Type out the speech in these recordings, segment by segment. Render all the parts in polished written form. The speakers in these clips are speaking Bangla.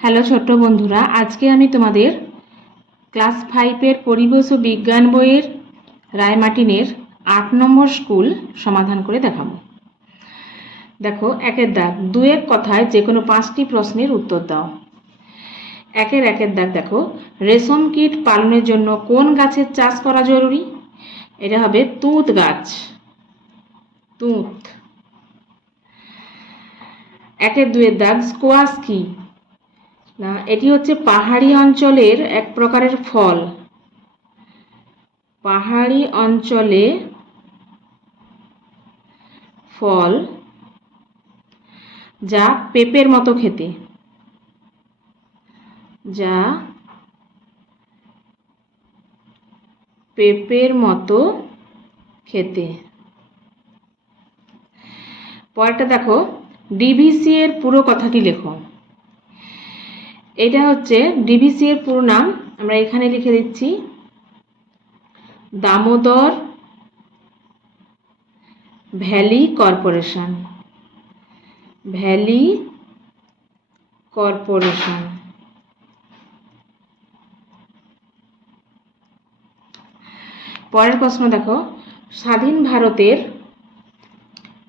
হ্যালো ছোট্ট বন্ধুরা, আজকে আমি তোমাদের ক্লাস 5-এর পরিবেশ ও বিজ্ঞান বইয়ের রায়মার্টিনের 8 নম্বর স্কুল সমাধান করে দেখাবো। দেখো, 1-এর দাগ, 2-এর কথায় যে কোনো 5টি প্রশ্নের উত্তর দাও। 1-এর দাগ দেখো, রেশম কীট পালনের জন্য কোন গাছের চাষ করা জরুরি? এটা হবে তুঁত গাছ, তুঁত। 1-2-এর দাগ, স্কোয়াশ কি? না, এটি হচ্ছে পাহাড়ি অঞ্চলের এক প্রকারের ফল। পাহাড়ি অঞ্চলে ফল যা পেঁপের মতো খেতে, যা পেঁপের মতো খেতে। পরেরটা দেখো, ডিভিসি এর পুরো কথাটি লেখো। এটা হচ্ছে ডিভিসি এর পুরো নাম, আমরা এখানে লিখে দিচ্ছি Damodar valley corporation, valley corporation. পরের প্রশ্ন দেখো, স্বাধীন ভারতের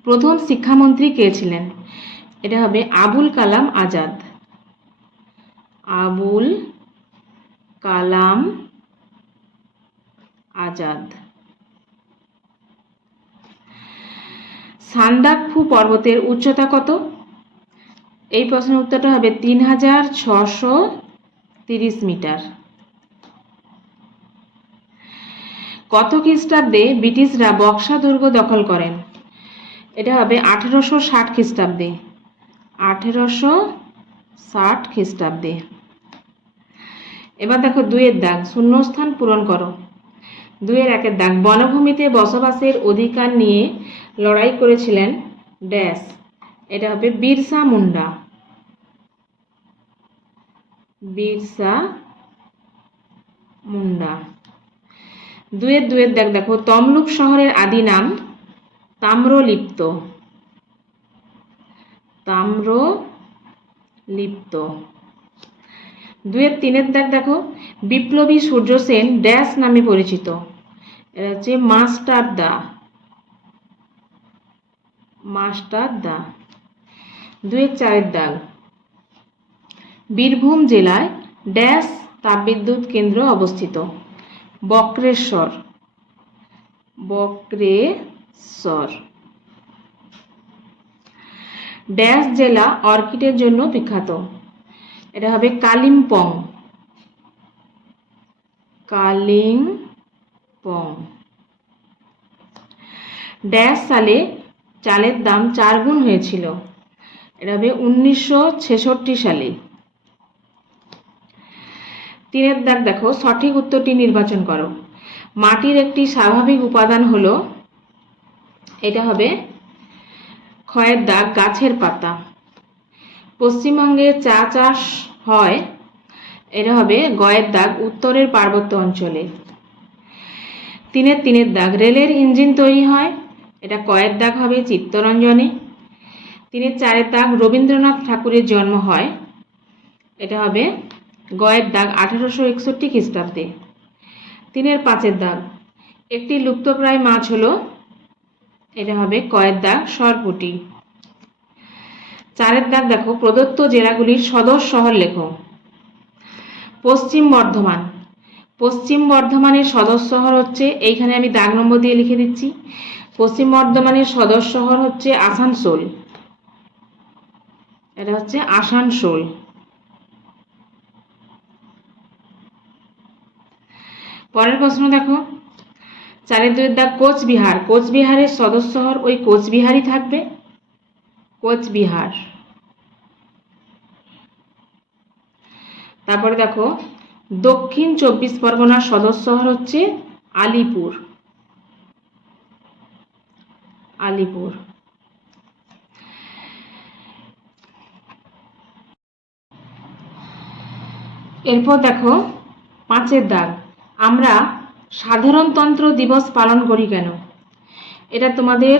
প্রথম শিক্ষামন্ত্রী কে ছিলেন? এটা হবে আবুল কালাম আজাদ, আবুল কালাম আজাদ। সান্দাকফু পর্বতের উচ্চতা কত? এই প্রশ্নের উত্তরটা হবে 3630 মিটার। কত খ্রিস্টাব্দে ব্রিটিশরা বক্সা দুর্গ দখল করেন? এটা হবে 1860 খ্রিস্টাব্দে, 1860 খ্রিস্টাব্দে। এবার দেখো 2-এর দাগ, শূন্যস্থান পূরণ করো। 2-এর দাগ, বনভূমিতে বসবাসের অধিকার নিয়ে লড়াই করেছিলেন ড্যাশ? এটা হবে বিরসা মুন্ডা, বিরসা মুন্ডা। 2-এর দাগ দেখো, তমলুক শহরের আদি নাম? তাম্রলিপ্ত, তাম্রলিপ্ত। 2-3 দাগ দেখো, বিপ্লবী সূর্য সেন ড্যাশ নামে পরিচিত? এটা হচ্ছে মাস্টারদা, মাস্টারদা। 2-4 দাগ, বীরভূম জেলায় ড্যাশ তাপবিদ্যুৎ কেন্দ্র অবস্থিত? বক্রেশ্বর, বক্রেশ্বর। ড্যাশ জেলা অর্কিডের জন্য বিখ্যাত? এটা হবে কালিম্পং, কালিম্পং। ড্যাশ সালে চালের দাম 4 গুণ হয়েছিল? এটা হবে 1966 সালে। 3-এর দাগ দেখো, সঠিক উত্তরটি নির্বাচন করো। মাটির একটি স্বাভাবিক উপাদান হলো? এটা হবে খ-এর দাগ, গাছের পাতা। পশ্চিমবঙ্গে চা চাষ হয়? এটা হবে গ-এর দাগ, উত্তরের পার্বত্য অঞ্চলে। 3-এর দাগ, রেলের ইঞ্জিন তৈরি হয়? এটা ক-এর দাগ হবে, চিত্তরঞ্জনে। 3-4 দাগ, রবীন্দ্রনাথ ঠাকুরের জন্ম হয়? এটা হবে গ-এর দাগ, 1861 খ্রিস্টাব্দে। 3-5 দাগ, একটি লুপ্তপ্রায় মাছ হলো? এটা হবে ক-এর দাগ, সরপুঁটি। 4-এর দাগ দেখো, প্রদত্ত জেলাগুলির সদর শহর লেখো। পশ্চিম বর্ধমান, পশ্চিম বর্ধমানের সদর শহর হচ্ছে, এইখানে আমি দাগ নম্বর দিয়ে লিখে দিচ্ছি, পশ্চিম বর্ধমানের সদর শহর হচ্ছে আসানসোল, এটা হচ্ছে আসানসোল। পরের প্রশ্ন দেখো, 4-2 দাগ, কোচবিহার, কোচবিহারের সদর শহর ওই কোচবিহারই থাকবে, কোচবিহার। তারপরে দেখো, দক্ষিণ 24 পরগনার সদর শহর হচ্ছে আলিপুর, আলিপুর। এরপর দেখো 5-এর দাগ, আমরা সাধারণতন্ত্র দিবস পালন করি কেন? এটা তোমাদের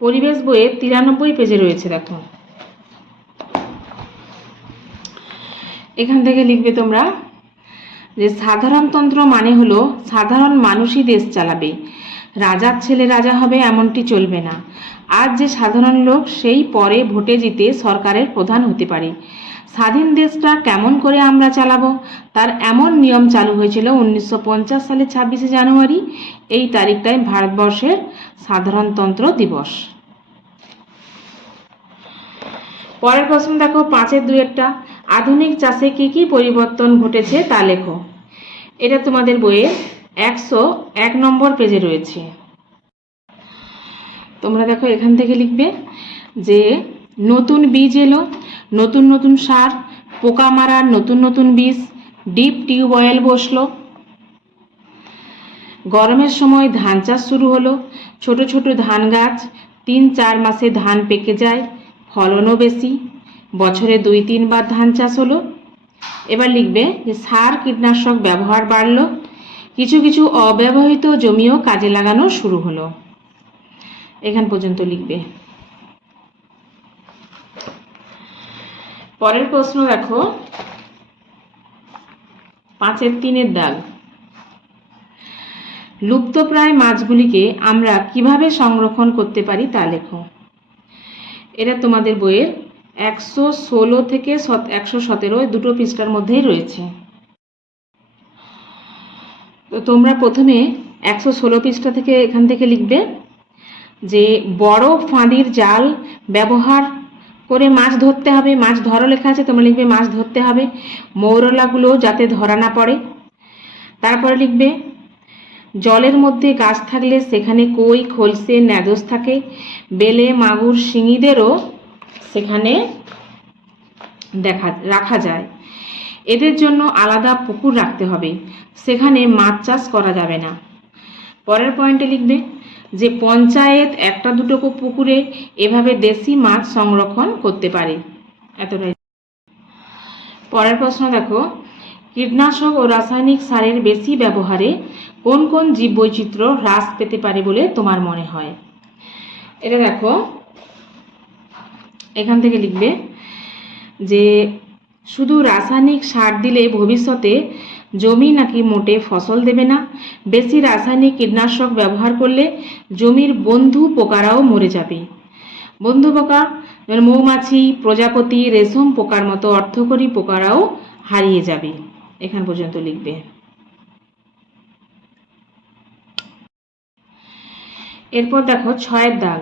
পরিবেশ বইয়ের 93 পেজে রয়েছে। দেখো, এখান থেকে লিখবে তোমরা যে সাধারণতন্ত্র মানে হলো সাধারণ মানুষই দেশ চালাবে, রাজার ছেলে রাজা হবে এমনটি চলবে না। আজ যে সাধারণ লোক সেই পরে ভোটে জিতে সরকারের প্রধান হতে পারে। স্বাধীন দেশটা কেমন করে আমরা চালাবো তার এমন নিয়ম চালু হয়েছিল 1950 সালের 26শে জানুয়ারি। এই তারিখটাই ভারতবর্ষের সাধারণতন্ত্র দিবস। পরের প্রশ্ন দেখো 5-এর 2-একটা, আধুনিক চাষে কি কি পরিবর্তন ঘটেছে তা লেখো। এটা তোমাদের বইয়ে 101 নম্বর পেজে রয়েছে। তোমরা দেখো এখান থেকে লিখবে যে নতুন বীজ এলো, নতুন নতুন সার, পোকা মারার নতুন নতুন বীজ, ডিপ টিউবওয়েল বসলো, গরমের সময় ধান চাষ শুরু হলো, ছোট ছোট ধান গাছ, 3-4 মাসে ধান পেকে যায়, ফলনও বেশি, বছরে 2-3 বার ধান চাষ হলো। এবার লিখবে যে সার কীটনাশক ব্যবহার বাড়লো, কিছু কিছু অব্যবহৃত জমিও কাজে লাগানো শুরু হলো। এখান পর্যন্ত লিখবে। পরের প্রশ্ন দেখো 5-এর 3-এর দাগ, লুপ্তপ্রায় মাছগুলিকে আমরা কিভাবে সংরক্ষণ করতে পারি তা লেখো। এটা তোমাদের বইয়ের 116 থেকে 117 দুটো পৃষ্ঠার মধ্যেই রয়েছে। তো তোমরা প্রথমে 116 পৃষ্ঠা থেকে এখান থেকে লিখবে যে বড় ফাঁদির জাল ব্যবহার করে মাছ ধরতে হবে। মাছ ধরো লেখা আছে, তোমরা লিখবে মাছ ধরতে হবে, মৌরলাগুলো যাতে ধরা না পড়ে। তারপরে লিখবে জলের মধ্যে গাছ থাকলে সেখানে কই, খলসে, ন্যাদোস থাকে, বেলে, মাগুর, শিঙিদেরও সেখানে রাখা যায়। এদের জন্য আলাদা পুকুর রাখতে হবে, সেখানে মাছ চাষ করা যাবে না। পরের পয়েন্টে লিখবে যে পঞ্চায়েত 1-2 পুকুরে এভাবে দেশি মাছ সংরক্ষণ করতে পারে। এতটাই। পরের প্রশ্ন দেখো, কীটনাশক ও রাসায়নিক সারের বেশি ব্যবহারে কোন কোন জীববৈচিত্র্য হ্রাস পেতে পারে বলে তোমার মনে হয়। এটা দেখো এখান থেকে লিখবে যে শুধু রাসায়নিক সার দিলে ভবিষ্যতে জমি নাকি মোটে ফসল দেবে না, বেশি রাসায়নিক কীটনাশক ব্যবহার করলে জমির বন্ধু পোকারাও মরে যাবে। বন্ধু পোকা মৌমাছি, প্রজাপতি, রেশম পোকার মতো অর্থকরী পোকারাও হারিয়ে যাবে। এখান পর্যন্ত লিখবে। এরপর দেখো 6-এর দাগ,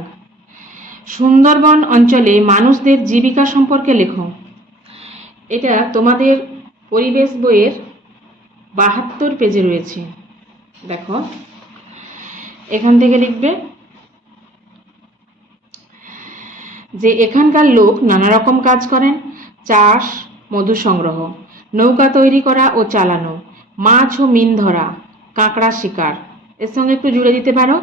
সুন্দরবন অঞ্চলে মানুষদের জীবিকা সম্পর্কে লেখো। এটা তোমাদের পরিবেশ বইয়ের 72 পেজে রয়েছে। দেখো এখান থেকে লিখবে যে এখানকার লোক নানা রকম কাজ করেন, চাষ, মধু সংগ্রহ, নৌকা তৈরি করা ও চালানো, মাছ ও মিন ধরা, কাঁকড়া শিকার। এর সঙ্গে একটু জুড়ে দিতে পারো,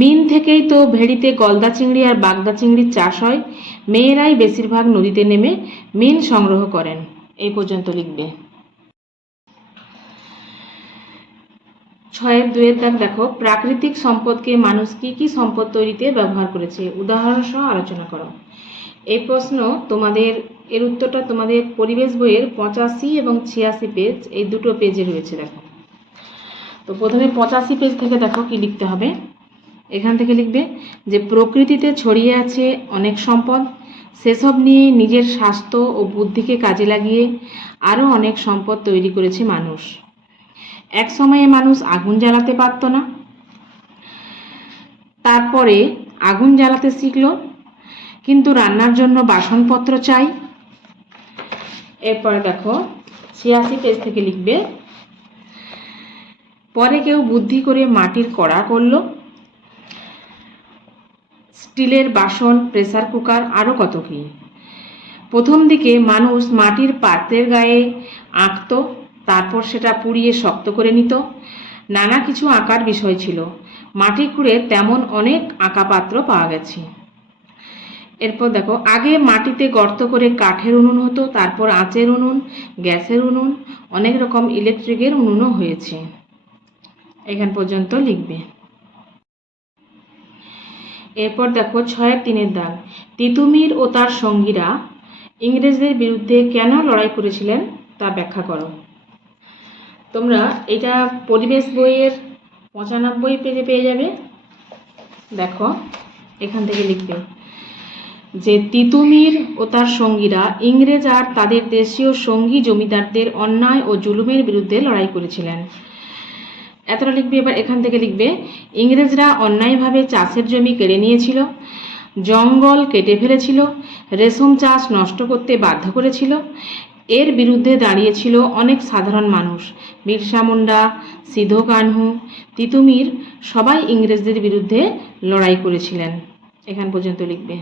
মিন থেকেই তো ভেড়িতে গলদা চিংড়ি আর বাগদা চিংড়ির চাষ হয়। মেয়েরাই বেশিরভাগ নদীতে নেমে মিন সংগ্রহ করেন। এই পর্যন্ত লিখবে। 6-এর 2-এর দাগ দেখো, প্রাকৃতিক সম্পদকে মানুষ কি কি সম্পদ তৈরিতে ব্যবহার করেছে, উদাহরণ সহ আলোচনা করো। এই প্রশ্ন তোমাদের এর উত্তরটা তোমাদের পরিবেশ বইয়ের 85 এবং 86 পেজ, এই দুটো পেজে রয়েছে। দেখো তো প্রথমে 85 পেজ থেকে দেখো কি লিখতে হবে। এখান থেকে লিখবে যে প্রকৃতিতে ছড়িয়ে আছে অনেক সম্পদ, সেসব নিয়ে নিজের স্বাস্থ্য ও বুদ্ধিকে কাজে লাগিয়ে আরও অনেক সম্পদ তৈরি করেছে মানুষ। এক সময়ে মানুষ আগুন জ্বালাতে পারত না, তারপরে আগুন জ্বালাতে শিখলো, কিন্তু রান্নার জন্য বাসনপত্র চাই। এরপরে দেখো 86 পেজ থেকে লিখবে পরে কেউ বুদ্ধি করে মাটির কড়া করলো, স্টিলের বাসন, প্রেসার কুকার, আরও কত কি। প্রথম দিকে মানুষ মাটির পাত্রের গায়ে আঁকত, তারপর সেটা পুড়িয়ে শক্ত করে নিত। নানা কিছু আঁকার বিষয় ছিল, মাটি খুঁড়ে তেমন অনেক আঁকা পাত্র পাওয়া গেছে। এরপর দেখো আগে মাটিতে গর্ত করে কাঠের উনুন হতো, তারপর আঁচের উনুন, গ্যাসের উনুন, অনেক রকম ইলেকট্রিকের উনুনও হয়েছে। এখান পর্যন্ত লিখবে। এরপর দেখো 6-এর 3-এর দাগ, তিতুমির ও তার সঙ্গীরা ইংরেজদের বিরুদ্ধে কেন লড়াই করেছিলেন তা ব্যাখ্যা করো। তোমরা এটা পরিবেশ বইয়ের 95 পেজে পেয়ে যাবে। দেখো, এখান থেকে লিখবে যে তিতুমির ও তার সঙ্গীরা ইংরেজ আর তাদের দেশীয় সঙ্গী জমিদারদের অন্যায় ও জুলুমের বিরুদ্ধে লড়াই করেছিলেন। এতটা লিখবে। এবার এখান থেকে লিখবে ইংরেজরা অন্যায়ভাবে চাষের জমি কেড়ে নিয়েছিল, জঙ্গল কেটে ফেলেছিল, রেশম চাষ নষ্ট করতে বাধ্য করেছিল। এর বিরুদ্ধে দাঁড়িয়েছিল অনেক সাধারণ মানুষ। বিরসা মুন্ডা, সিধো কানহু, তিতুমির সবাই ইংরেজদের বিরুদ্ধে লড়াই করেছিলেন। এখান পর্যন্ত লিখবে।